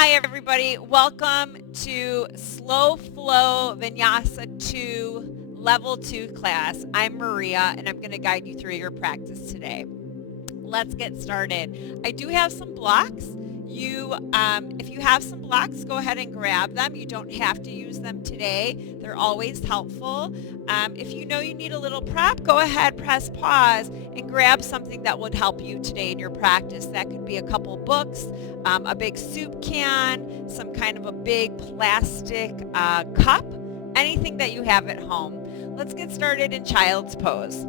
Hi everybody, welcome to Slow Flow Vinyasa 2 Level 2 class. I'm Maria and I'm going to guide you through your practice today. Let's get started. I do have some blocks. If you have some blocks, go ahead and grab them. You don't have to use them today. They're always helpful. If you know you need a little prep, go ahead, press pause, and grab something that would help you today in your practice. That could be a couple books, a big soup can, some kind of a big plastic cup, anything that you have at home. Let's get started in child's pose.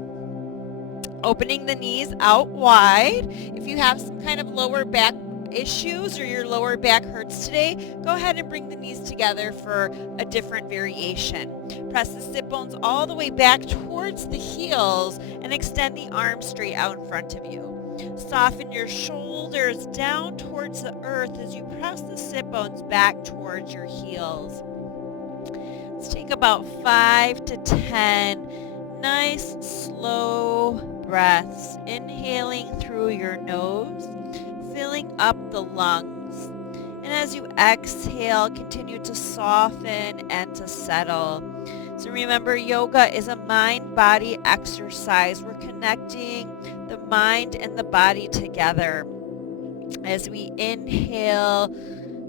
Opening the knees out wide. If you have some kind of lower back issues or your lower back hurts today, go ahead and bring the knees together for a different variation. Press the sit bones all the way back towards the heels and extend the arms straight out in front of you. Soften your shoulders down towards the earth as you press the sit bones back towards your heels. Let's take about 5 to 10 nice slow breaths, inhaling through your nose, filling up the lungs. And as you exhale, continue to soften and to settle. So remember, yoga is a mind-body exercise. We're connecting the mind and the body together. As we inhale,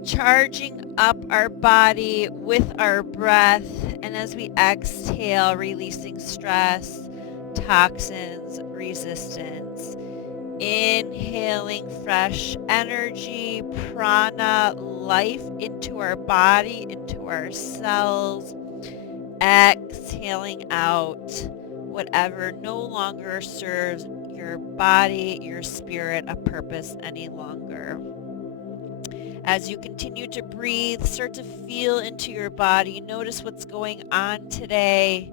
charging up our body with our breath, and as we exhale, releasing stress, toxins, resistance. Inhaling fresh energy, prana, life into our body, into our cells. Exhaling out whatever no longer serves your body, your spirit, a purpose any longer. As you continue to breathe, start to feel into your body. Notice what's going on today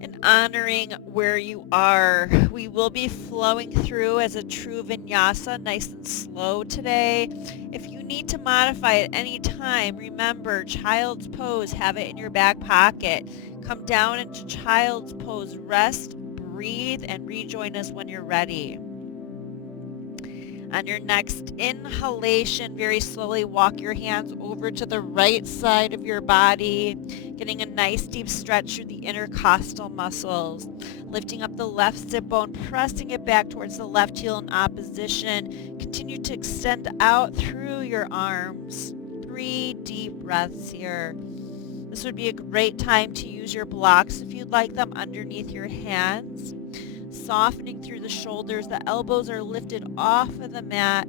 and honoring where you are. We will be flowing through as a true vinyasa, nice and slow today. If you need to modify at any time, remember child's pose, have it in your back pocket. Come down into child's pose, rest, breathe, and rejoin us when you're ready. On your next inhalation, very slowly walk your hands over to the right side of your body, getting a nice deep stretch through the intercostal muscles. Lifting up the left sit bone, pressing it back towards the left heel in opposition. Continue to extend out through your arms. 3 deep breaths here. This would be a great time to use your blocks if you'd like them underneath your hands. Softening through the shoulders, the elbows are lifted off of the mat.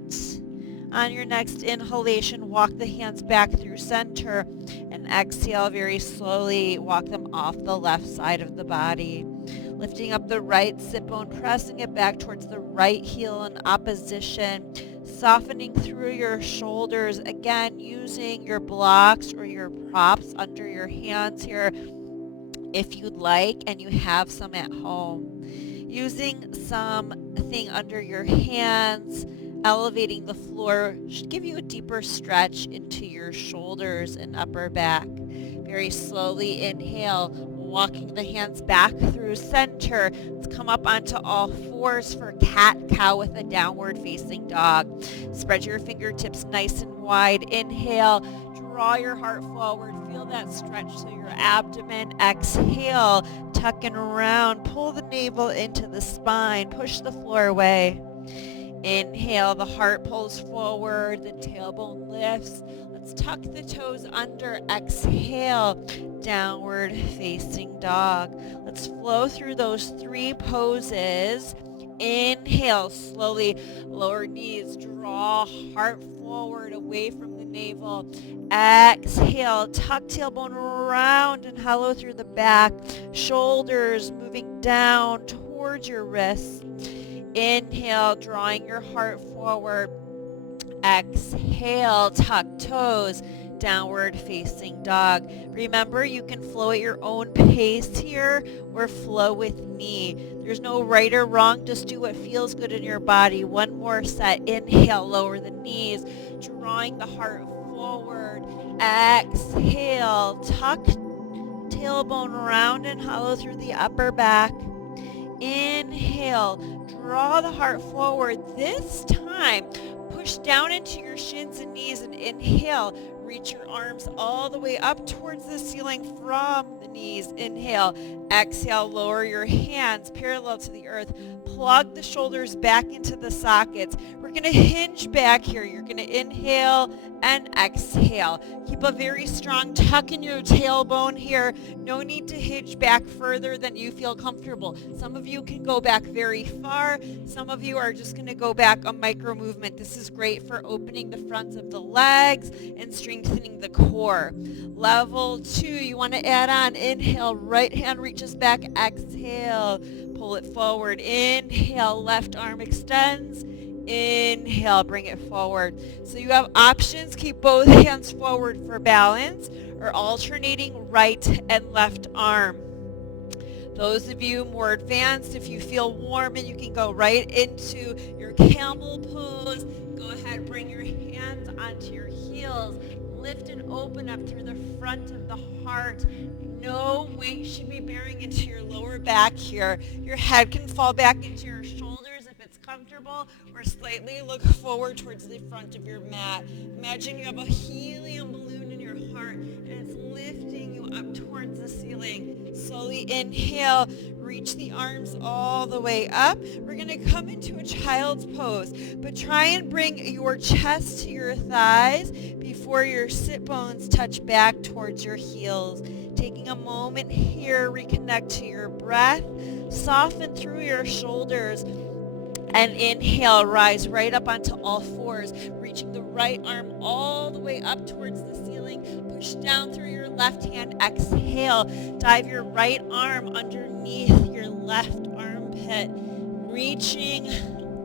On your next inhalation, walk the hands back through center and exhale very slowly. Walk them off the left side of the body. Lifting up the right sit bone, pressing it back towards the right heel in opposition. Softening through your shoulders, again using your blocks or your props under your hands here if you'd like and you have some at home. Using something under your hands, elevating the floor should give you a deeper stretch into your shoulders and upper back. Very slowly inhale, walking the hands back through center. Let's come up onto all fours for cat-cow with a downward facing dog. Spread your fingertips nice and wide. Inhale, draw your heart forward. Feel that stretch through your abdomen. Exhale, tuck and round. Pull the navel into the spine. Push the floor away. Inhale, the heart pulls forward. The tailbone lifts. Let's tuck the toes under. Exhale, downward facing dog. Let's flow through those 3 poses. Inhale, slowly lower knees. Draw heart forward away from the navel. Exhale, tuck tailbone round and hollow through the back. Shoulders moving down towards your wrists. Inhale, drawing your heart forward. Exhale, tuck toes, downward facing dog. Remember, you can flow at your own pace here or flow with me. There's no right or wrong. Just do what feels good in your body. One more set. Inhale, lower the knees, drawing the heart forward. Exhale, tuck tailbone round and hollow through the upper back. Inhale, draw the heart forward. This time, push Push down into your shins and knees and inhale. Reach your arms all the way up towards the ceiling from the knees. Inhale. Exhale, lower your hands parallel to the earth. Plug the shoulders back into the sockets. We're going to hinge back here. You're going to inhale and exhale. Keep a very strong tuck in your tailbone here. No need to hinge back further than you feel comfortable. Some of you can go back very far. Some of you are just going to go back a micro movement. This is great for opening the fronts of the legs and strengthening the core. Level 2, you want to add on. Inhale, right hand reaches back. Exhale, pull it forward. Inhale, left arm extends. Inhale, bring it forward. So you have options. Keep both hands forward for balance or alternating right and left arm. Those of you more advanced, if you feel warm and you can go right into your camel pose, go ahead, bring your hands onto your heels. Lift and open up through the front of the heart. No weight should be bearing into your lower back here. Your head can fall back into your shoulders if it's comfortable, or slightly look forward towards the front of your mat. Imagine you have a helium balloon in your heart and it's lifting you up towards the ceiling. Slowly inhale, reach the arms all the way up. We're going to come into a child's pose, but try and bring your chest to your thighs before your sit bones touch back towards your heels. Taking a moment here, reconnect to your breath, soften through your shoulders, and inhale, rise right up onto all fours, reaching the right arm all the way up towards the ceiling. Push down through your left hand. Exhale, dive your right arm underneath your left armpit, reaching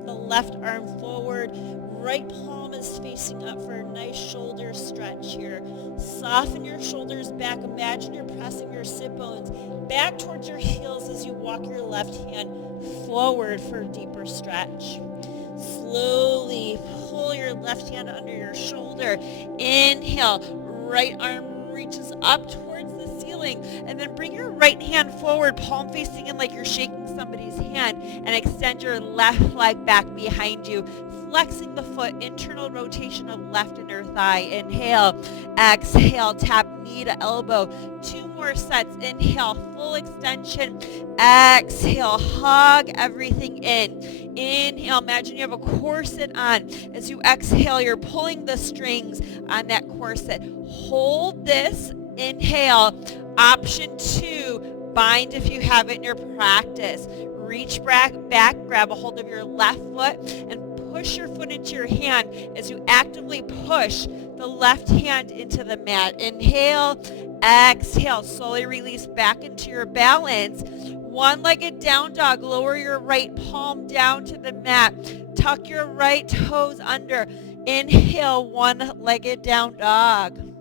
the left arm forward. Right palm is facing up for a nice shoulder stretch here. Soften your shoulders back. Imagine you're pressing your sit bones back towards your heels as you walk your left hand forward for a deeper stretch. Slowly pull your left hand under your shoulder. Inhale, right arm reaches up towards the ceiling, and then bring your right hand forward, palm facing in like you're shaking somebody's hand, and extend your left leg back behind you, flexing the foot, internal rotation of left inner thigh. Inhale, exhale, tap knee to elbow. 2 more sets. Inhale, full extension. Exhale, hug everything in. Inhale, imagine you have a corset on. As you exhale, you're pulling the strings on that corset. Hold this. Inhale. Option 2, bind if you have it in your practice. Reach back, grab a hold of your left foot, and push your foot into your hand as you actively push the left hand into the mat. Inhale, exhale, slowly release back into your balance. One-legged down dog. Lower your right palm down to the mat. Tuck your right toes under. Inhale, one-legged down dog.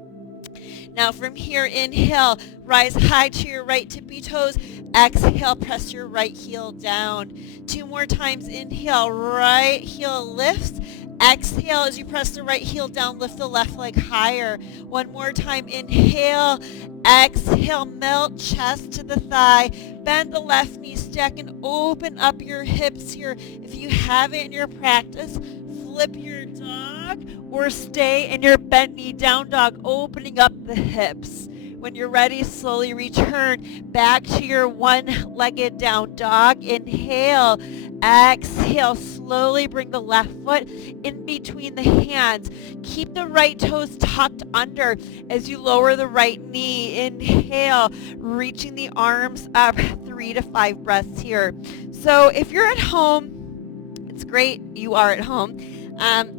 Now from here, inhale, rise high to your right tippy toes. Exhale, press your right heel down. 2 more times. Inhale, right heel lifts. Exhale, as you press the right heel down, lift the left leg higher. 1 more time. Inhale, exhale, melt chest to the thigh. Bend the left knee, stack and open up your hips here. If you have it in your practice, flip your dog or stay in your bent knee down dog, opening up the hips. When you're ready, slowly return back to your one-legged down dog. Inhale, exhale, slowly bring the left foot in between the hands. Keep the right toes tucked under as you lower the right knee. Inhale, reaching the arms up, 3 to 5 breaths here. So if you're at home, it's great you are at home,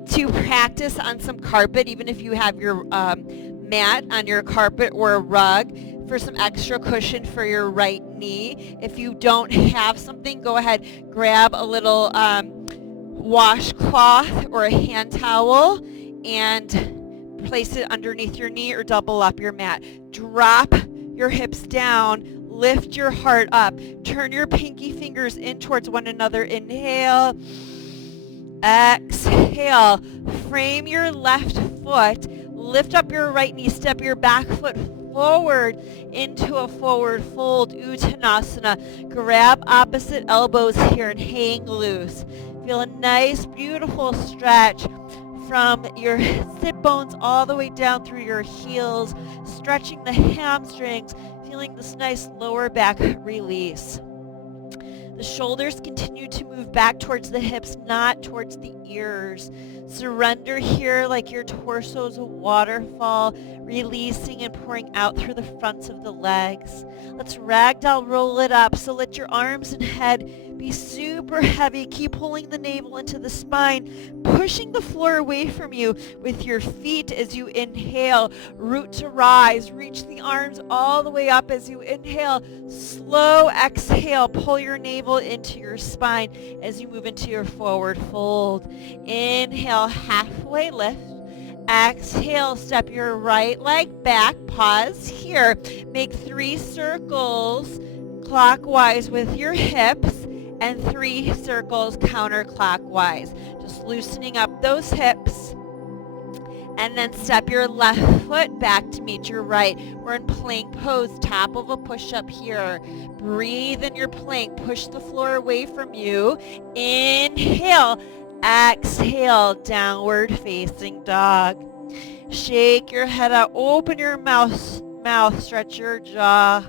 to practice on some carpet, even if you have your mat on your carpet or a rug for some extra cushion for your right knee. If you don't have something, go ahead, grab a little washcloth or a hand towel and place it underneath your knee or double up your mat. Drop your hips down, lift your heart up, turn your pinky fingers in towards one another. Inhale, exhale, frame your left foot, lift up your right knee, step your back foot forward into a forward fold, Uttanasana. Grab opposite elbows here and hang loose. Feel a nice, beautiful stretch from your sit bones all the way down through your heels, stretching the hamstrings, feeling this nice lower back release. The shoulders continue to move back towards the hips, not towards the ears. Surrender here like your torso is a waterfall, releasing and pouring out through the fronts of the legs. Let's ragdoll roll it up. So let your arms and head be super heavy. Keep pulling the navel into the spine, pushing the floor away from you with your feet as you inhale. Root to rise. Reach the arms all the way up as you inhale. Slow exhale. Pull your navel into your spine as you move into your forward fold. Inhale, halfway lift. Exhale, step your right leg back. Pause here. Make 3 circles clockwise with your hips and 3 circles counterclockwise. Just loosening up those hips. And then step your left foot back to meet your right. We're in plank pose, top of a push-up here. Breathe in your plank. Push the floor away from you. Inhale. Exhale, downward facing dog. Shake your head out. Open your mouth. Stretch your jaw.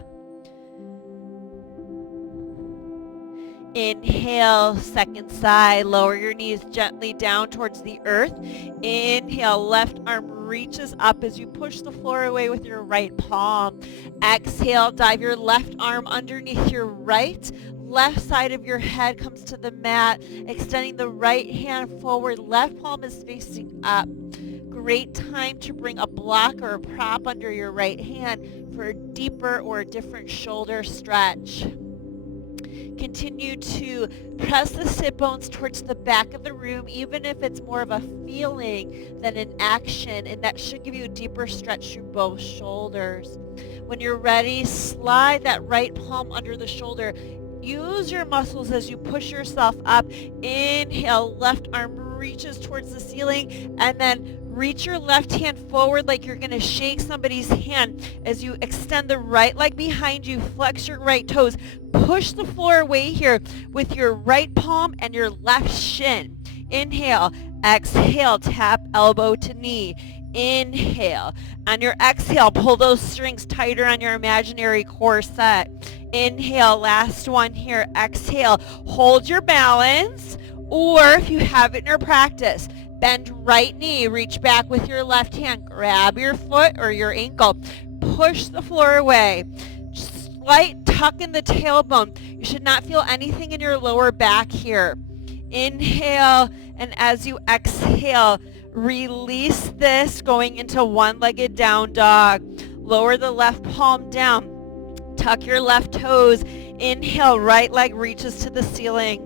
Inhale, second side. Lower your knees gently down towards the earth. Inhale, left arm reaches up as you push the floor away with your right palm. Exhale, dive your left arm underneath your right. Left side of your head comes to the mat, extending the right hand forward. Left palm is facing up. Great time to bring a block or a prop under your right hand for a deeper or a different shoulder stretch. Continue to press the sit bones towards the back of the room, even if it's more of a feeling than an action, and that should give you a deeper stretch through both shoulders. When you're ready, slide that right palm under the shoulder. Use your muscles as you push yourself up. Inhale, left arm reaches towards the ceiling, and then reach your left hand forward like you're going to shake somebody's hand as you extend the right leg behind you. Flex your right toes. Push the floor away here with your right palm and your left shin. Inhale, exhale, tap elbow to knee. Inhale. On your exhale, pull those strings tighter on your imaginary corset. Inhale, last one here. Exhale, hold your balance, or if you have it in your practice, bend right knee, reach back with your left hand, grab your foot or your ankle, push the floor away. Slight tuck in the tailbone. You should not feel anything in your lower back here. Inhale, and as you exhale, release this, going into one-legged down dog. Lower the left palm down. Tuck your left toes. Inhale, right leg reaches to the ceiling.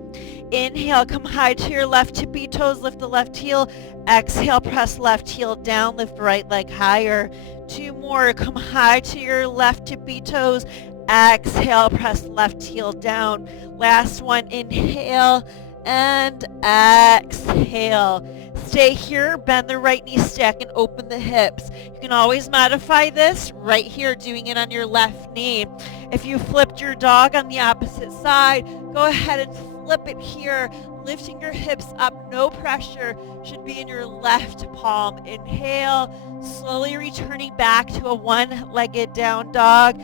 Inhale, come high to your left tippy toes, lift the left heel. Exhale, press left heel down, lift right leg higher. 2 more, come high to your left tippy toes. Exhale, press left heel down. Last one, inhale and exhale. Stay here, bend the right knee, stack and open the hips. You can always modify this right here, doing it on your left knee. If you flipped your dog on the opposite side, go ahead and flip it here, lifting your hips up, no pressure, should be in your left palm. Inhale, slowly returning back to a one-legged down dog.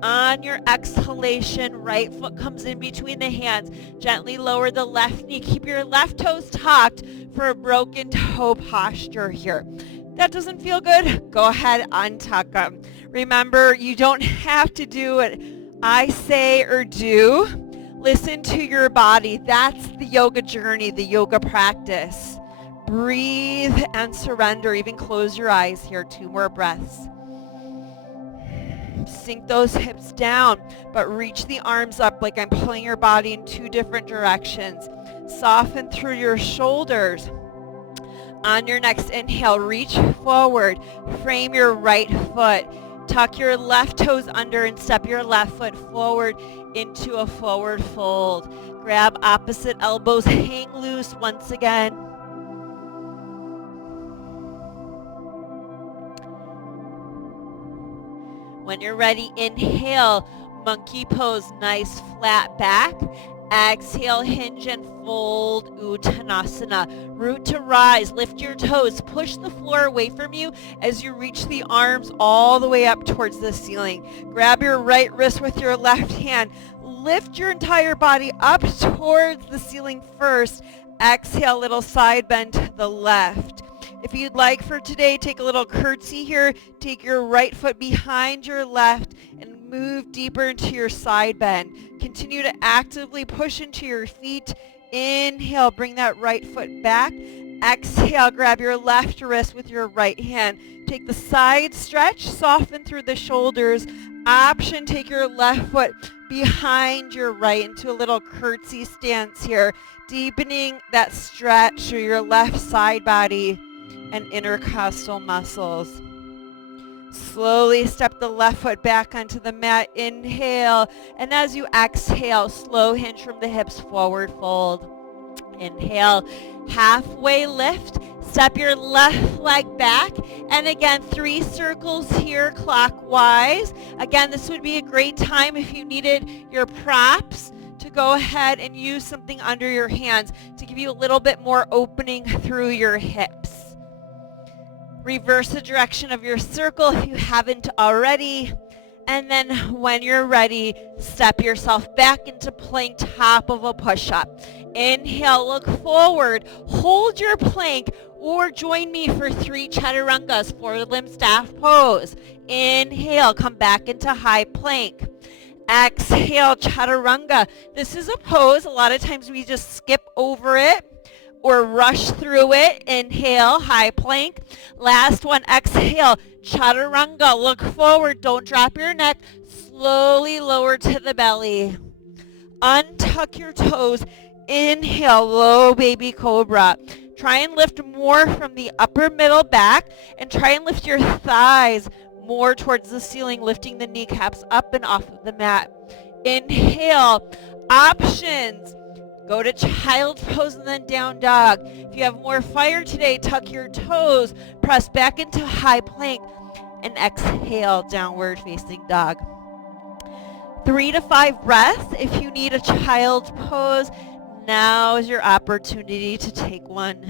On your exhalation, right foot comes in between the hands. Gently lower the left knee. Keep your left toes tucked for a broken toe posture here. That doesn't feel good? Go ahead, untuck them. Remember, you don't have to do what I say or do. Listen to your body. That's the yoga journey, the yoga practice. Breathe and surrender. Even close your eyes here. 2 more breaths. Sink those hips down, but reach the arms up like I'm pulling your body in 2 different directions. Soften through your shoulders. On your next inhale, reach forward. Frame your right foot. Tuck your left toes under and step your left foot forward into a forward fold. Grab opposite elbows, hang loose once again. When you're ready, inhale, monkey pose, nice flat back. Exhale, hinge and fold, Uttanasana. Root to rise, lift your toes, push the floor away from you as you reach the arms all the way up towards the ceiling. Grab your right wrist with your left hand. Lift your entire body up towards the ceiling first. Exhale, little side bend to the left. If you'd like for today, take a little curtsy here. Take your right foot behind your left and move deeper into your side bend. Continue to actively push into your feet. Inhale, bring that right foot back. Exhale, grab your left wrist with your right hand. Take the side stretch, soften through the shoulders. Option, take your left foot behind your right into a little curtsy stance here, deepening that stretch through your left side body and intercostal muscles. Slowly step the left foot back onto the mat. Inhale, and as you exhale, slow hinge from the hips, forward fold. Inhale, halfway lift. Step your left leg back, and again, 3 circles here clockwise. Again, this would be a great time if you needed your props to go ahead and use something under your hands to give you a little bit more opening through your hips. Reverse the direction of your circle if you haven't already. And then when you're ready, step yourself back into plank, top of a push-up. Inhale, look forward, hold your plank, or join me for 3 chaturangas, 4-limb staff pose. Inhale, come back into high plank. Exhale, chaturanga. This is a pose. A lot of times we just skip over it or rush through it. Inhale, high plank. Last one, exhale, chaturanga. Look forward, don't drop your neck. Slowly lower to the belly. Untuck your toes. Inhale, low baby cobra. Try and lift more from the upper middle back, and try and lift your thighs more towards the ceiling, lifting the kneecaps up and off of the mat. Inhale, options. Go to child's pose and then down dog. If you have more fire today, tuck your toes, press back into high plank, and exhale, downward facing dog. 3 to 5 breaths. If you need a child's pose, now is your opportunity to take one.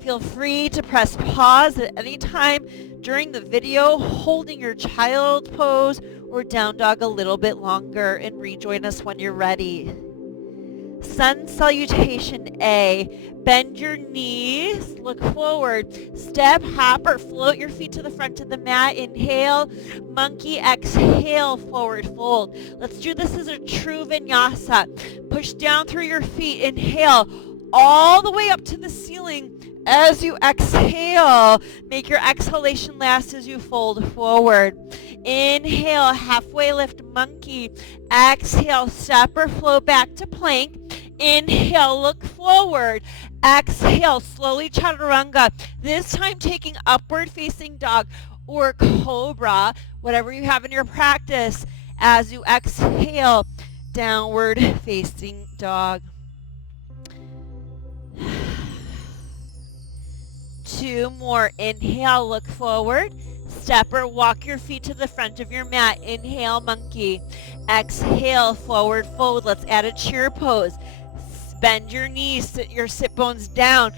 Feel free to press pause at any time during the video, holding your child pose or down dog a little bit longer, and rejoin us when you're ready. Sun salutation A. Bend your knees, look forward, step, hop, or float your feet to the front of the mat. Inhale, monkey, exhale, forward fold. Let's do this as a true vinyasa. Push down through your feet. Inhale, all the way up to the ceiling. As you exhale, make your exhalation last as you fold forward. Inhale, halfway lift, monkey. Exhale, step or flow back to plank. Inhale, look forward. Exhale, slowly chaturanga. This time taking upward facing dog or cobra, whatever you have in your practice. As you exhale, downward facing dog. 2 more. Inhale, look forward. Step or walk your feet to the front of your mat. Inhale, monkey. Exhale, forward fold. Let's add a cheer pose. Bend your knees, sit your sit bones down.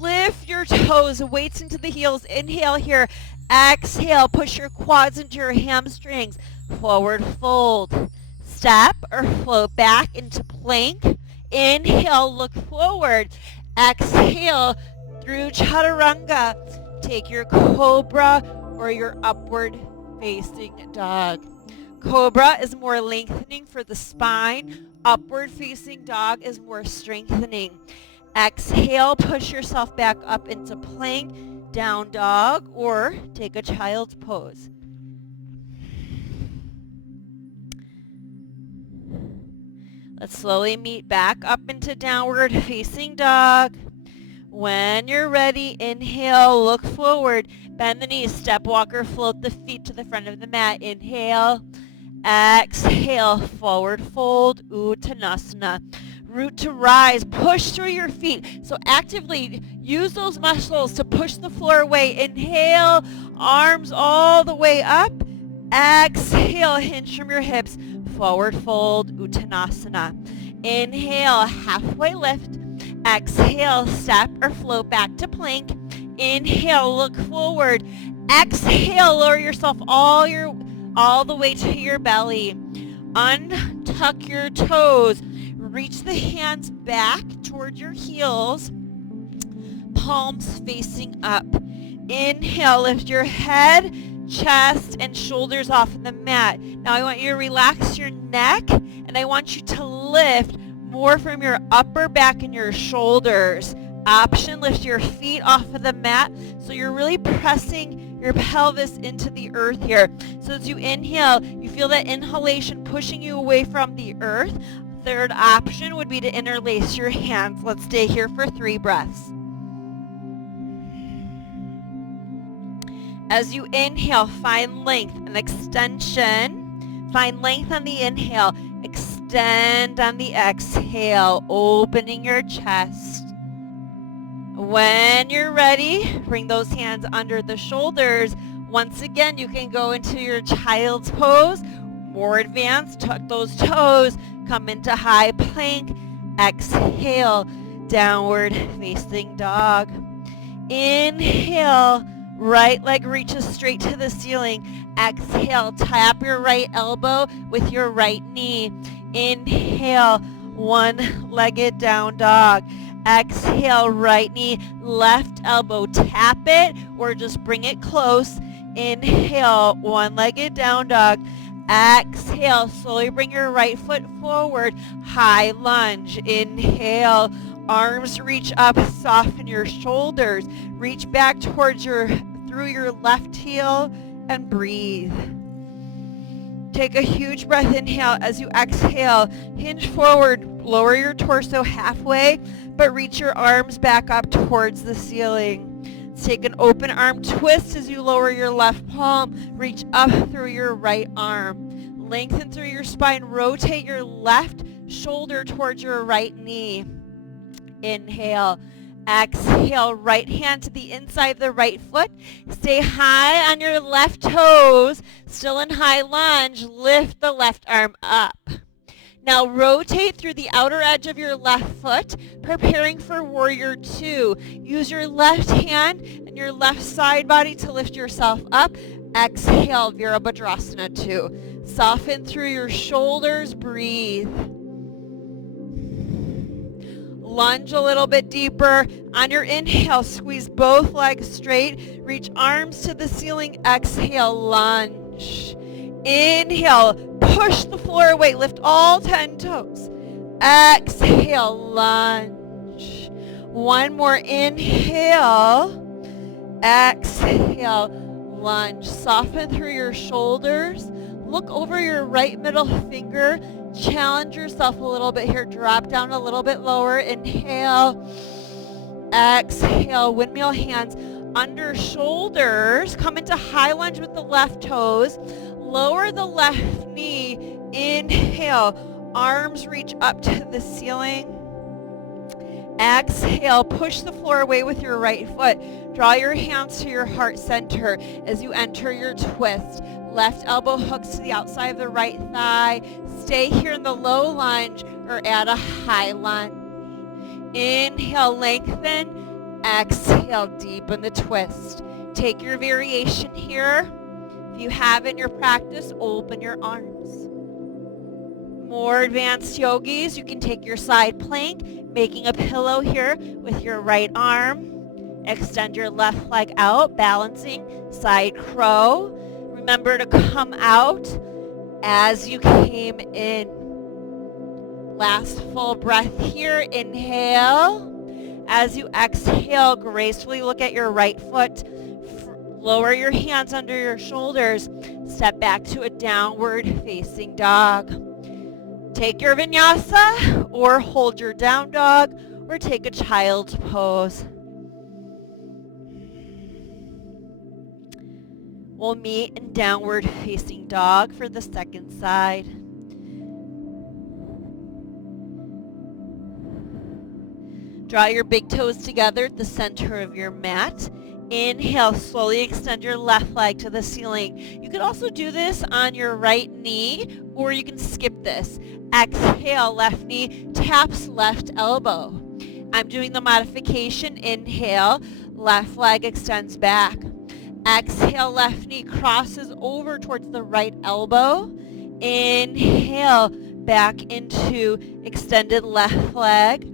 Lift your toes, weights into the heels. Inhale here. Exhale, push your quads into your hamstrings. Forward fold. Step or float back into plank. Inhale, look forward. Exhale, through chaturanga. Take your cobra or your upward facing dog. Cobra is more lengthening for the spine. Upward facing dog is more strengthening. Exhale, push yourself back up into plank, down dog, or take a child's pose. Let's slowly meet back up into downward facing dog. When you're ready, inhale, look forward, bend the knees, step, walk, or float the feet to the front of the mat. Inhale, exhale, forward fold, Uttanasana. Root to rise, push through your feet. So actively use those muscles to push the floor away. Inhale, arms all the way up. Exhale, hinge from your hips, forward fold, Uttanasana. Inhale, halfway lift. Exhale, step or float back to plank. Inhale, look forward. Exhale, lower yourself all the way to your belly. Untuck your toes. Reach the hands back toward your heels. Palms facing up. Inhale, lift your head, chest, and shoulders off the mat. Now I want you to relax your neck, and I want you to lift more from your upper back and your shoulders. Option, lift your feet off of the mat so you're really pressing your pelvis into the earth here. So as you inhale, you feel that inhalation pushing you away from the earth. Third option would be to interlace your hands. Let's stay here for 3 breaths. As you inhale, find length and extension. Find length on the inhale. Extend on the exhale, opening your chest. When you're ready, bring those hands under the shoulders. Once again, you can go into your child's pose. More advanced, tuck those toes. Come into high plank. Exhale, downward facing dog. Inhale. Right leg reaches straight to the ceiling. Exhale, tap your right elbow with your right knee. Inhale, one-legged down dog. Exhale, right knee, left elbow. Tap it or just bring it close. Inhale, one-legged down dog. Exhale, slowly bring your right foot forward. High lunge. Inhale, arms reach up, soften your shoulders. Reach back towards through your left heel and breathe. Take a huge breath, inhale. As you exhale, hinge forward, lower your torso halfway, but reach your arms back up towards the ceiling. Take an open arm twist as you lower your left palm, reach up through your right arm. Lengthen through your spine, rotate your left shoulder towards your right knee. Inhale. Exhale, right hand to the inside of the right foot. Stay high on your left toes. Still in high lunge. Lift the left arm up. Now rotate through the outer edge of your left foot, preparing for warrior 2. Use your left hand and your left side body to lift yourself up. Exhale, Virabhadrasana 2. Soften through your shoulders. Breathe. Lunge a little bit deeper. On your inhale, squeeze both legs straight. Reach arms to the ceiling. Exhale, lunge. Inhale, push the floor away. Lift all 10 toes. Exhale, lunge. One more inhale. Exhale, lunge. Soften through your shoulders. Look over your right middle finger. Challenge yourself a little bit here. Drop down a little bit lower. Inhale. Exhale. Windmill hands under shoulders. Come into high lunge with the left toes. Lower the left knee. Inhale. Arms reach up to the ceiling. Exhale. Push the floor away with your right foot. Draw your hands to your heart center as you enter your twist. Left elbow hooks to the outside of the right thigh. Stay here in the low lunge or add a high lunge. Inhale, lengthen. Exhale, deepen the twist. Take your variation here. If you have in your practice, open your arms. More advanced yogis, you can take your side plank, making a pillow here with your right arm. Extend your left leg out, balancing side crow. Remember to come out as you came in. Last full breath here. Inhale. As you exhale, gracefully look at your right foot. Lower your hands under your shoulders. Step back to a downward facing dog. Take your vinyasa or hold your down dog or take a child's pose. We'll meet in downward facing dog for the second side. Draw your big toes together at the center of your mat. Inhale, slowly extend your left leg to the ceiling. You could also do this on your right knee, or you can skip this. Exhale, left knee taps left elbow. I'm doing the modification. Inhale, left leg extends back. Exhale, left knee crosses over towards the right elbow. Inhale, back into extended left leg.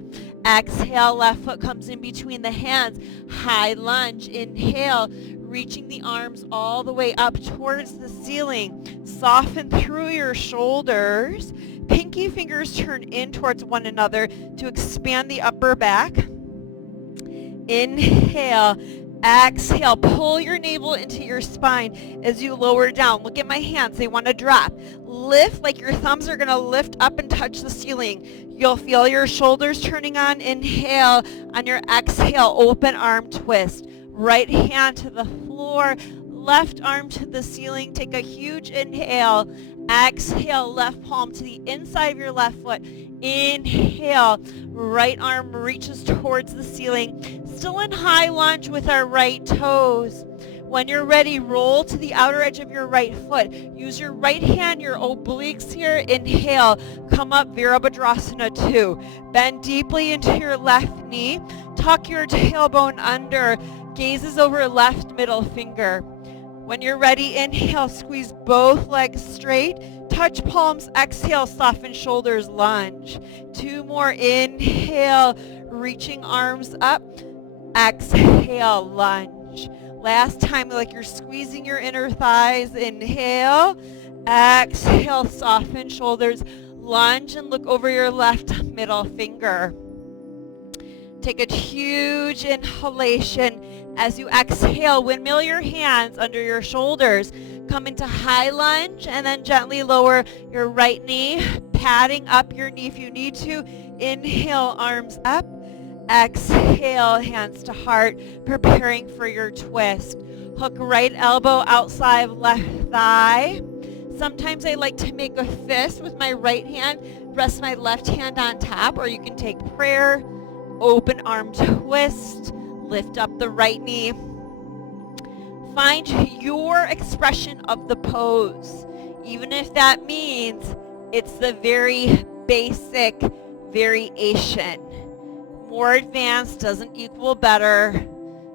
Exhale, left foot comes in between the hands. High lunge. Inhale, reaching the arms all the way up towards the ceiling. Soften through your shoulders. Pinky fingers turn in towards one another to expand the upper back. Inhale. Exhale, pull your navel into your spine as you lower down. Look at my hands, they want to drop. Lift like your thumbs are going to lift up and touch the ceiling. You'll feel your shoulders turning on. Inhale. On your exhale, open arm twist. Right hand to the floor, left arm to the ceiling. Take a huge inhale. Exhale, left palm to the inside of your left foot. Inhale, right arm reaches towards the ceiling. Still in high lunge with our right toes. When you're ready, roll to the outer edge of your right foot. Use your right hand, your obliques here. Inhale, come up, Virabhadrasana 2. Bend deeply into your left knee. Tuck your tailbone under. Gazes over left middle finger. When you're ready, inhale, squeeze both legs straight. Touch palms, exhale, soften shoulders, lunge. 2 more, inhale, reaching arms up. Exhale, lunge. Last time, like you're squeezing your inner thighs. Inhale, exhale, soften shoulders, lunge, and look over your left middle finger. Take a huge inhalation. As you exhale, windmill your hands under your shoulders. Come into high lunge and then gently lower your right knee, patting up your knee if you need to. Inhale, arms up. Exhale, hands to heart, preparing for your twist. Hook right elbow outside of left thigh. Sometimes I like to make a fist with my right hand, rest my left hand on top, or you can take prayer, open arm twist, lift up the right knee. Find your expression of the pose, even if that means it's the very basic variation. More advanced doesn't equal better.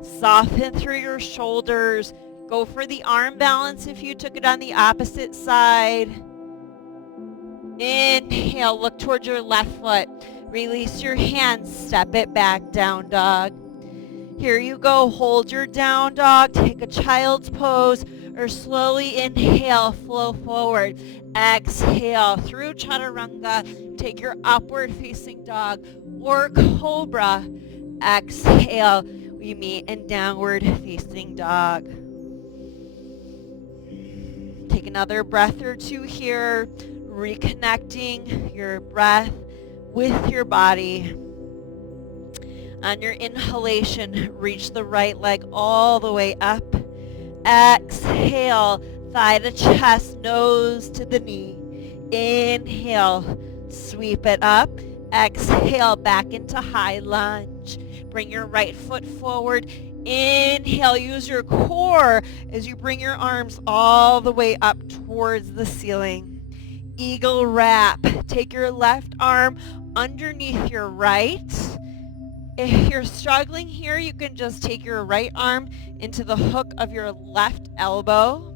Soften through your shoulders. Go for the arm balance if you took it on the opposite side. Inhale, look towards your left foot. Release your hands, step it back, down dog. Here you go, hold your down dog, take a child's pose, or slowly inhale, flow forward. Exhale, through chaturanga, take your upward facing dog, or cobra. Exhale, we meet in downward facing dog. Take another breath or two here, reconnecting your breath with your body. On your inhalation, reach the right leg all the way up. Exhale, thigh to chest, nose to the knee. Inhale, sweep it up. Exhale, back into high lunge. Bring your right foot forward. Inhale, use your core as you bring your arms all the way up towards the ceiling. Eagle wrap. Take your left arm underneath your right. If you're struggling here, you can just take your right arm into the hook of your left elbow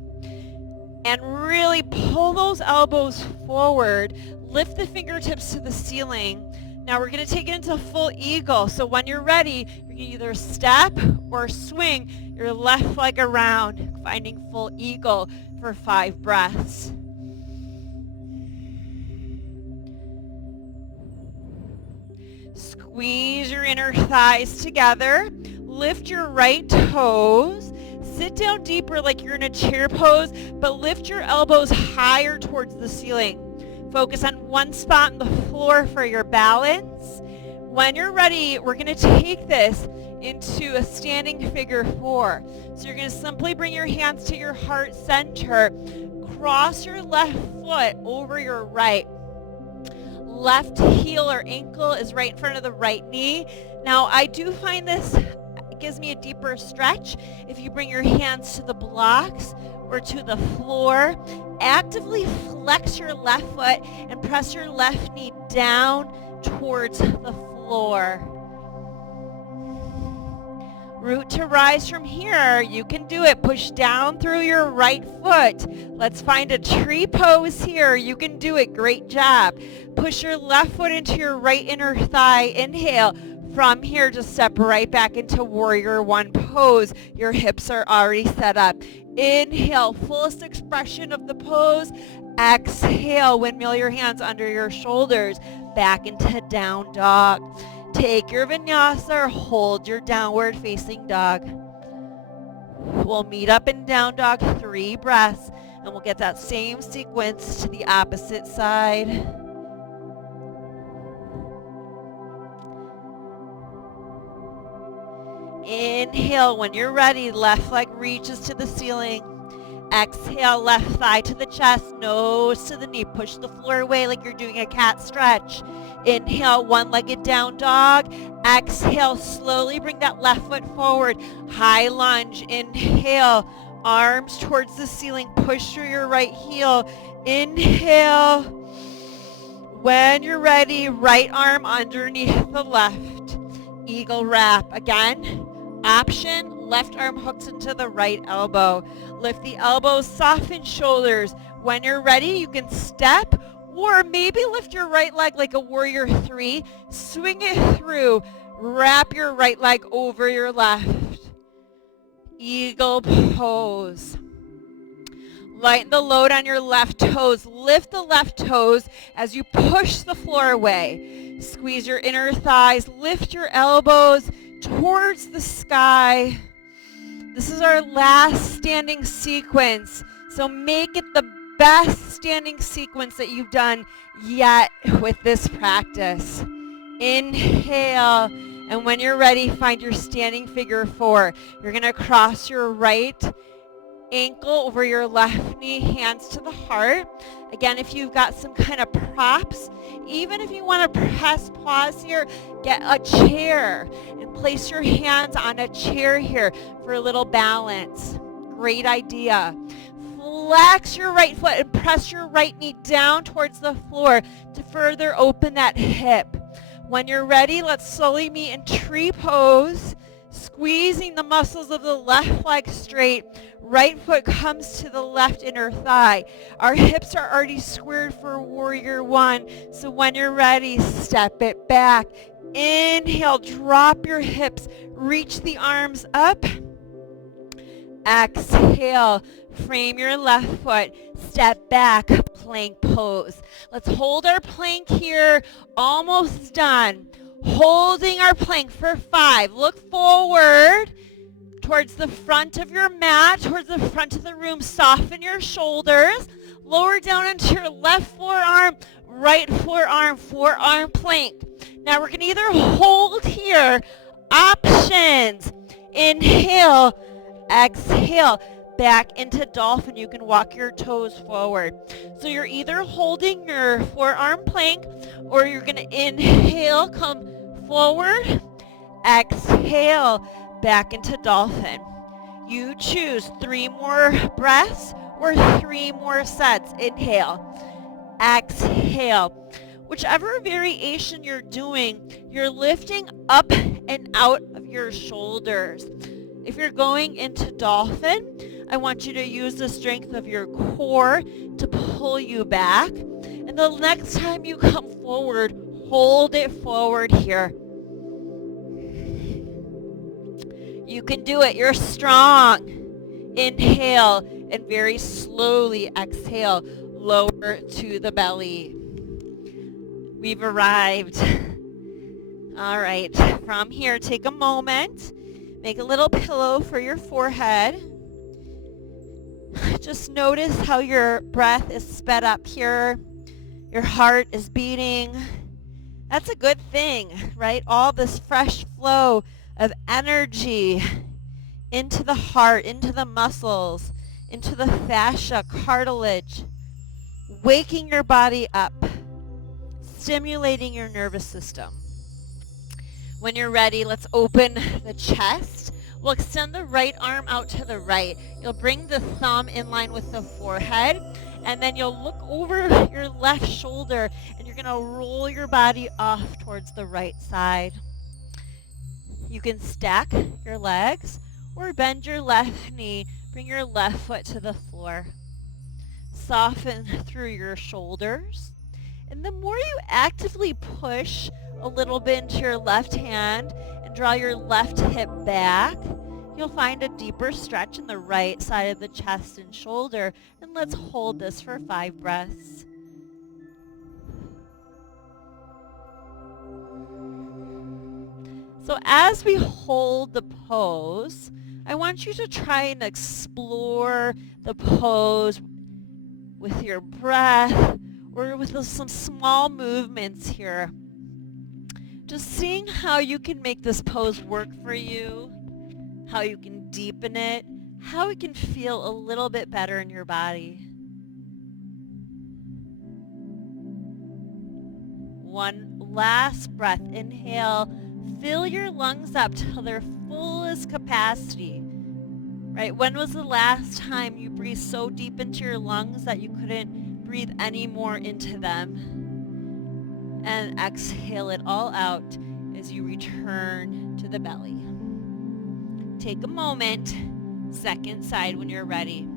and really pull those elbows forward. Lift the fingertips to the ceiling. Now we're going to take it into full eagle. So when you're ready, you can either step or swing your left leg around, finding full eagle for 5 breaths. Squeeze your inner thighs together. Lift your right toes. Sit down deeper like you're in a chair pose, but lift your elbows higher towards the ceiling. Focus on one spot on the floor for your balance. When you're ready, we're going to take this into a standing figure 4. So you're going to simply bring your hands to your heart center. Cross your left foot over your right. Left heel or ankle is right in front of the right knee. Now, I do find this It gives me a deeper stretch. If you bring your hands to the blocks or to the floor, actively flex your left foot and press your left knee down towards the floor. Root to rise from here. You can do it. Push down through your right foot. Let's find a tree pose here. You can do it. Great job. Push your left foot into your right inner thigh. Inhale. From here, just step right back into warrior one pose. Your hips are already set up. Inhale, fullest expression of the pose. Exhale, windmill your hands under your shoulders. Back into down dog. Take your vinyasa or hold your downward facing dog. We'll meet up in down dog, 3 breaths, and we'll get that same sequence to the opposite side. Inhale, when you're ready, left leg reaches to the ceiling. Exhale, left thigh to the chest, nose to the knee. Push the floor away like you're doing a cat stretch. Inhale, one-legged down dog. Exhale, slowly bring that left foot forward. High lunge. Inhale, arms towards the ceiling. Push through your right heel. Inhale. When you're ready, right arm underneath the left. Eagle wrap. Again, option, left arm hooks into the right elbow. Lift the elbows, soften shoulders. When you're ready, you can step or maybe lift your right leg like a warrior 3. Swing it through. Wrap your right leg over your left. Eagle pose. Lighten the load on your left toes. Lift the left toes as you push the floor away. Squeeze your inner thighs. Lift your elbows towards the sky. This is our last standing sequence, so make it the best standing sequence that you've done yet with this practice. Inhale, and when you're ready, find your standing figure 4. You're going to cross your right ankle over your left knee, hands to the heart. Again, if you've got some kind of props, even if you want to press pause here, get a chair and place your hands on a chair here for a little balance. Great idea. Flex your right foot and press your right knee down towards the floor to further open that hip. When you're ready, let's slowly meet in tree pose, squeezing the muscles of the left leg straight. Right foot comes to the left inner thigh. Our hips are already squared for warrior 1. So when you're ready, step it back. Inhale, drop your hips, reach the arms up. Exhale, frame your left foot, step back, plank pose. Let's hold our plank here, almost done. Holding our plank for 5. Look forward towards the front of your mat, towards the front of the room. Soften your shoulders. Lower down into your left forearm, right forearm, forearm plank. Now we're going to either hold here, options. Inhale, exhale, back into dolphin. You can walk your toes forward. So you're either holding your forearm plank or you're going to inhale, come forward, exhale, back into dolphin. You choose 3 more breaths or 3 more sets. Inhale, exhale. Whichever variation you're doing, you're lifting up and out of your shoulders. If you're going into dolphin, I want you to use the strength of your core to pull you back. And the next time you come forward, hold it forward here. You can do it. You're strong. Inhale and very slowly exhale. Lower to the belly. We've arrived. All right. From here, take a moment. Make a little pillow for your forehead. Just notice how your breath is sped up here. Your heart is beating. That's a good thing, right? All this fresh flow of energy into the heart, into the muscles, into the fascia, cartilage, waking your body up, stimulating your nervous system. When you're ready, let's open the chest. We'll extend the right arm out to the right. You'll bring the thumb in line with the forehead, and then you'll look over your left shoulder, and you're going to roll your body off towards the right side. You can stack your legs or bend your left knee. Bring your left foot to the floor. Soften through your shoulders. And the more you actively push a little bit into your left hand and draw your left hip back, you'll find a deeper stretch in the right side of the chest and shoulder. And let's hold this for 5 breaths. So as we hold the pose, I want you to try and explore the pose with your breath or with some small movements here. Just seeing how you can make this pose work for you, how you can deepen it, how it can feel a little bit better in your body. One last breath. Inhale. Fill your lungs up to their fullest capacity. Right? When was the last time you breathed so deep into your lungs that you couldn't breathe any more into them? And exhale it all out as you return to the belly. Take a moment, second side when you're ready.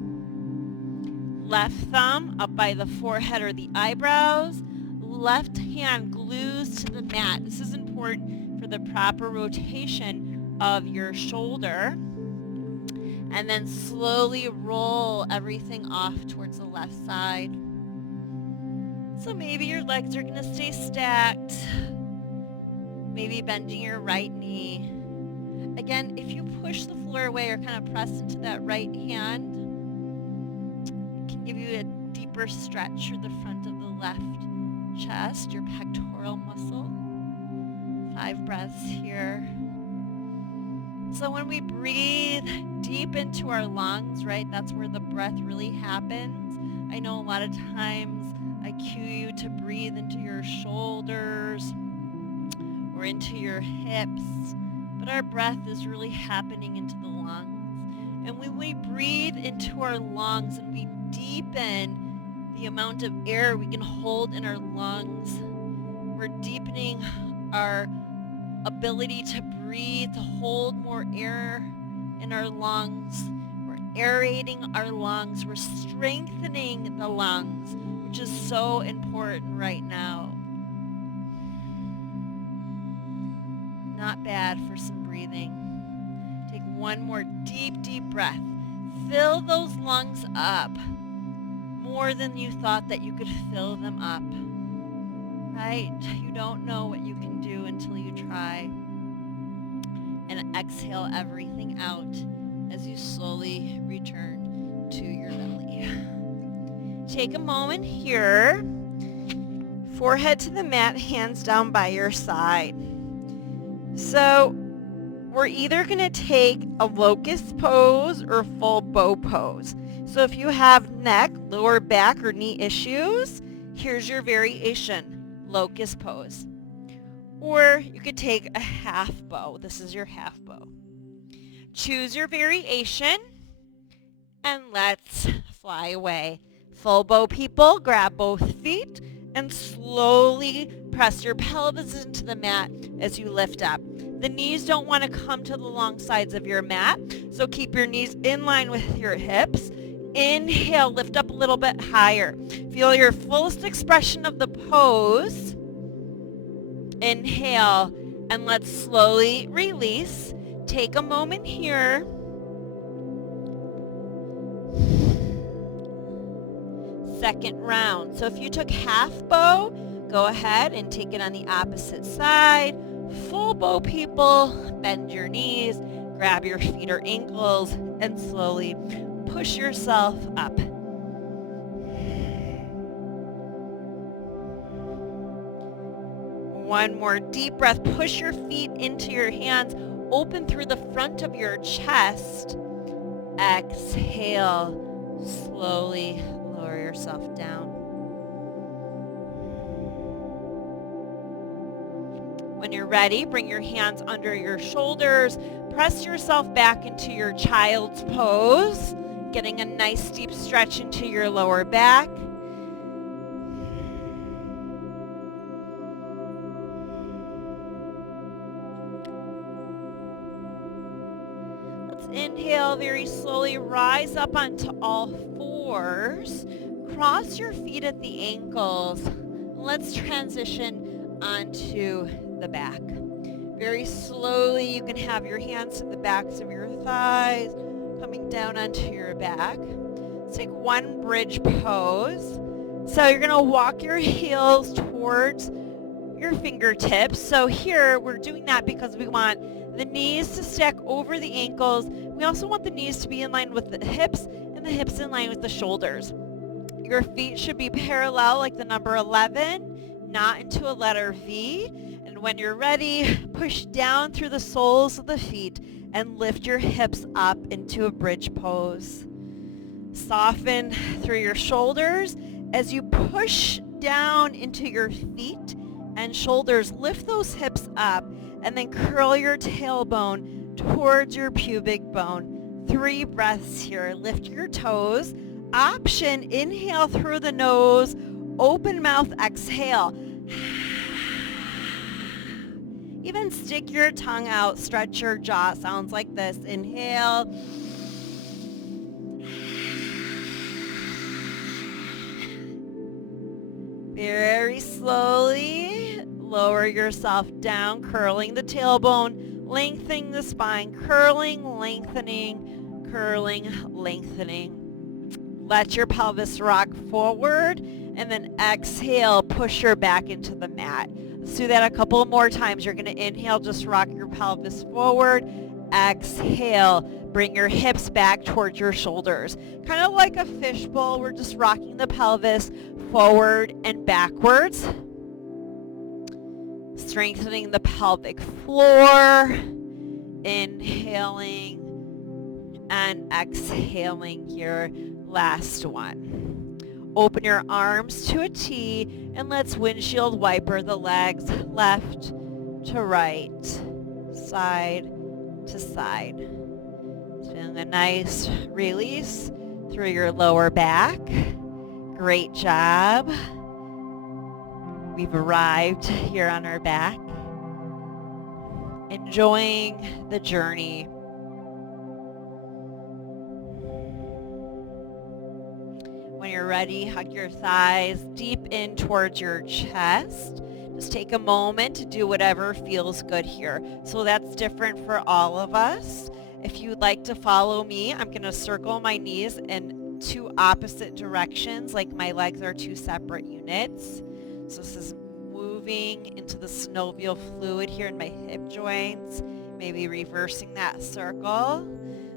Left thumb up by the forehead or the eyebrows. Left hand glues to the mat. This is important for the proper rotation of your shoulder. And then slowly roll everything off towards the left side. So maybe your legs are going to stay stacked. Maybe bending your right knee. Again, if you push the floor away or kind of press into that right hand, it can give you a deeper stretch through the front of the left chest, your pectoral muscle. 5 breaths here. So when we breathe deep into our lungs, right, that's where the breath really happens. I know a lot of times I cue you to breathe into your shoulders or into your hips, but our breath is really happening into the lungs. And when we breathe into our lungs and we deepen the amount of air we can hold in our lungs, we're deepening our ability to breathe, to hold more air in our lungs. We're aerating our lungs. We're strengthening the lungs, which is so important right now. Not bad for some breathing. Take one more deep, deep breath. Fill those lungs up more than you thought that you could fill them up. Right? You don't know what you can do until you try. And exhale everything out as you slowly return to your belly. Take a moment here. Forehead to the mat, hands down by your side. So we're either going to take a locust pose or full bow pose. So if you have neck, lower back, or knee issues, here's your variation. Locust pose. Or you could take a half bow. This is your half bow. Choose your variation and let's fly away. Full bow people, grab both feet and slowly press your pelvis into the mat as you lift up. The knees don't want to come to the long sides of your mat, so keep your knees in line with your hips. Inhale, lift up a little bit higher. Feel your fullest expression of the pose. Inhale, and let's slowly release. Take a moment here. Second round. So if you took half bow, go ahead and take it on the opposite side. Full bow people, bend your knees, grab your feet or ankles, and slowly push yourself up. One more deep breath. Push your feet into your hands. Open through the front of your chest. Exhale. Slowly lower yourself down. When you're ready, bring your hands under your shoulders. Press yourself back into your child's pose, getting a nice deep stretch into your lower back. Let's inhale very slowly, rise up onto all fours. Cross your feet at the ankles. Let's transition onto the back. Very slowly, you can have your hands to the backs of your thighs, coming down onto your back. Let's take one bridge pose. So you're going to walk your heels towards your fingertips. So here, we're doing that because we want the knees to stack over the ankles. We also want the knees to be in line with the hips and the hips in line with the shoulders. Your feet should be parallel like the number 11, not into a letter V. And when you're ready, push down through the soles of the feet and lift your hips up into a bridge pose. Soften through your shoulders as you push down into your feet and shoulders. Lift those hips up and then curl your tailbone towards your pubic bone. 3 breaths here. Lift your toes. Option, inhale through the nose, open mouth, exhale. Even stick your tongue out, stretch your jaw. Sounds like this. Inhale. Very slowly, lower yourself down, curling the tailbone, lengthening the spine, curling, lengthening, curling, lengthening. Let your pelvis rock forward, and then exhale, push your back into the mat. Let's do that a couple more times. You're going to inhale, just rock your pelvis forward. Exhale, bring your hips back towards your shoulders. Kind of like a fishbowl, we're just rocking the pelvis forward and backwards. Strengthening the pelvic floor. Inhaling and exhaling here. Last one. Open your arms to a T and let's windshield wiper the legs left to right, side to side. Feeling a nice release through your lower back. Great job. We've arrived here on our back. Enjoying the journey. When you're ready, hug your thighs deep in towards your chest. Just take a moment to do whatever feels good here. So that's different for all of us. If you'd like to follow me, I'm going to circle my knees in 2 opposite directions, like my legs are 2 separate units. So this is moving into the synovial fluid here in my hip joints, maybe reversing that circle.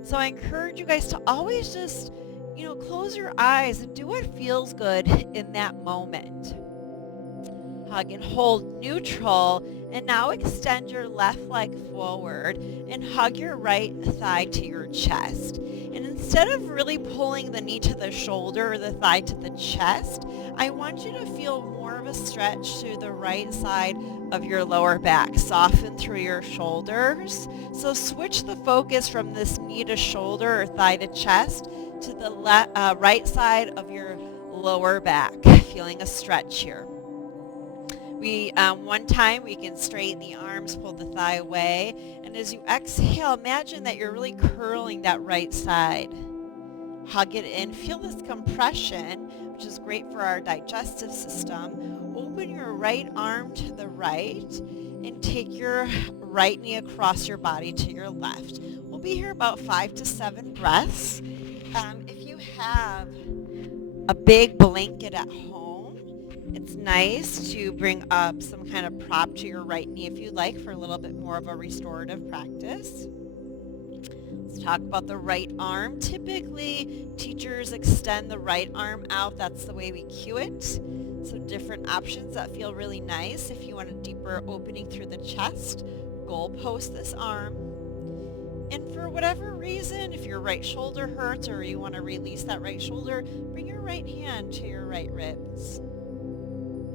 So I encourage you guys to always just close your eyes and do what feels good in that moment. Hug and hold neutral, and now extend your left leg forward and hug your right thigh to your chest. And instead of really pulling the knee to the shoulder or the thigh to the chest, I want you to feel more of a stretch through the right side of your lower back. Soften through your shoulders. So switch the focus from this knee to shoulder or thigh to chest to the right side of your lower back, feeling a stretch here. One time we can straighten the arms, pull the thigh away, and as you exhale, imagine that you're really curling that right side. Hug it in, feel this compression, which is great for our digestive system. Open your right arm to the right and take your right knee across your body to your left. We'll be here about 5 to 7 breaths. If you have a big blanket at home, it's nice to bring up some kind of prop to your right knee if you like for a little bit more of a restorative practice. Let's talk about the right arm. Typically, teachers extend the right arm out. That's the way we cue it. So different options that feel really nice. If you want a deeper opening through the chest, goal post this arm. And for whatever reason, if your right shoulder hurts or you want to release that right shoulder, bring your right hand to your right ribs.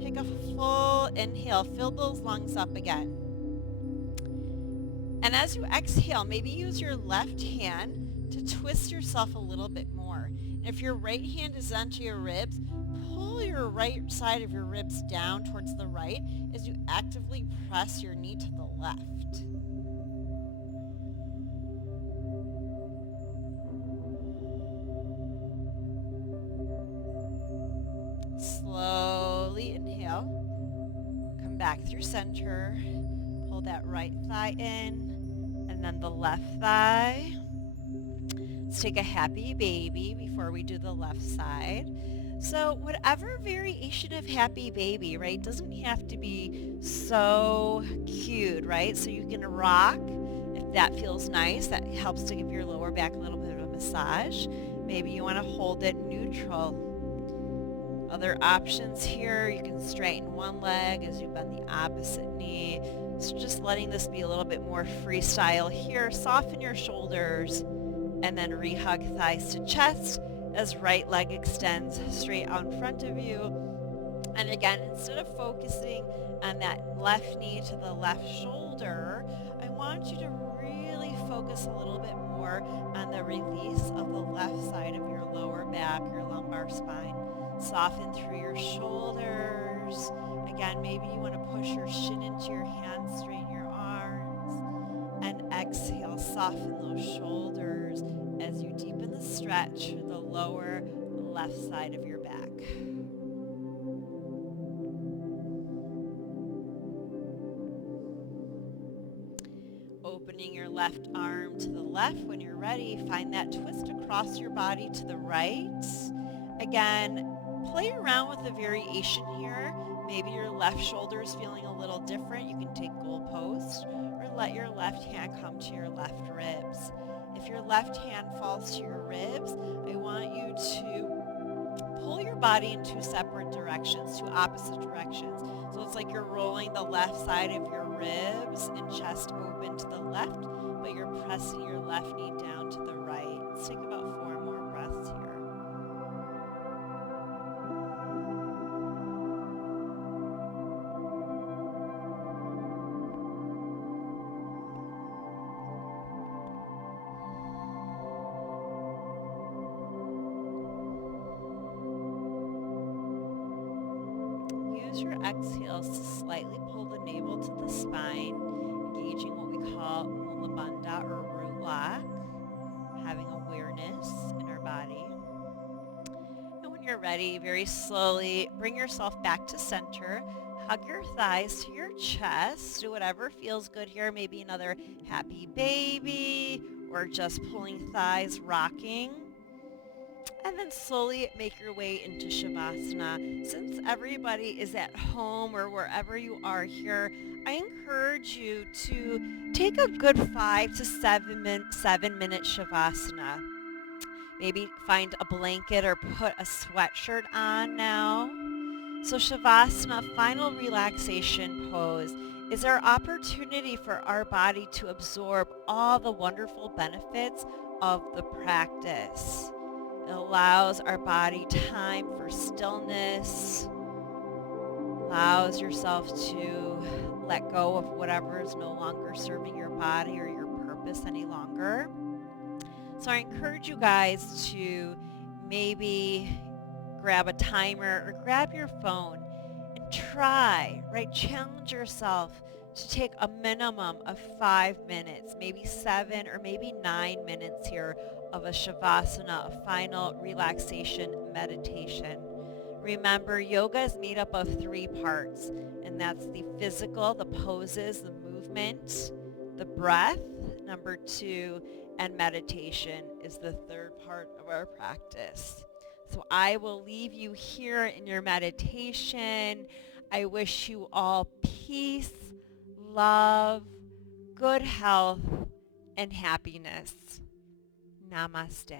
Take a full inhale. Fill those lungs up again. And as you exhale, maybe use your left hand to twist yourself a little bit more. And if your right hand is onto your ribs, pull your right side of your ribs down towards the right as you actively press your knee to the left. Slowly inhale. Come back through center. Pull that right thigh in and then the left thigh. Let's take a happy baby before we do the left side. So whatever variation of happy baby, right, doesn't have to be so cute, right? So you can rock if that feels nice. That helps to give your lower back a little bit of a massage. Maybe you want to hold it neutral. Other options here, you can straighten one leg as you bend the opposite knee. So just letting this be a little bit more freestyle here. Soften your shoulders and then re-hug thighs to chest as right leg extends straight out in front of you. And again, instead of focusing on that left knee to the left shoulder, I want you to really focus a little bit more on the release of the left side of your lower back, your lumbar spine. Soften through your shoulders. Again, maybe you want to push your shin into your hands, straighten your arms, and exhale, soften those shoulders as you deepen the stretch through the lower left side of your back. Opening your left arm to the left. When you're ready, find that twist across your body to the right. Again, play around with the variation here. Maybe your left shoulder is feeling a little different. You can take goalpost or let your left hand come to your left ribs. If your left hand falls to your ribs, I want you to pull your body in two separate directions, two opposite directions. So it's like you're rolling the left side of your ribs and chest open to the left, but you're pressing your left knee down to the right. Let's take about 4 more breaths here. Use your exhales to slightly pull the navel to the spine, engaging what we call Mula Bandha or root lock, having awareness in our body. And when you're ready, very slowly bring yourself back to center. Hug your thighs to your chest. Do whatever feels good here. Maybe another happy baby or just pulling thighs, rocking. And then slowly make your way into Shavasana. Since everybody is at home or wherever you are here, I encourage you to take a good 5 to 7 minute Shavasana. Maybe find a blanket or put a sweatshirt on now. So Shavasana, final relaxation pose, is our opportunity for our body to absorb all the wonderful benefits of the practice. It allows our body time for stillness, allows yourself to let go of whatever is no longer serving your body or your purpose any longer. So I encourage you guys to maybe grab a timer or grab your phone and try, right? Challenge yourself to take a minimum of 5 minutes, maybe 7 or maybe 9 minutes here of a Shavasana, a final relaxation meditation. Remember, yoga is made up of 3 parts, and that's the physical, the poses, the movement, the breath, number 2, and meditation is the 3rd part of our practice. So I will leave you here in your meditation. I wish you all peace, love, good health, and happiness. Namaste.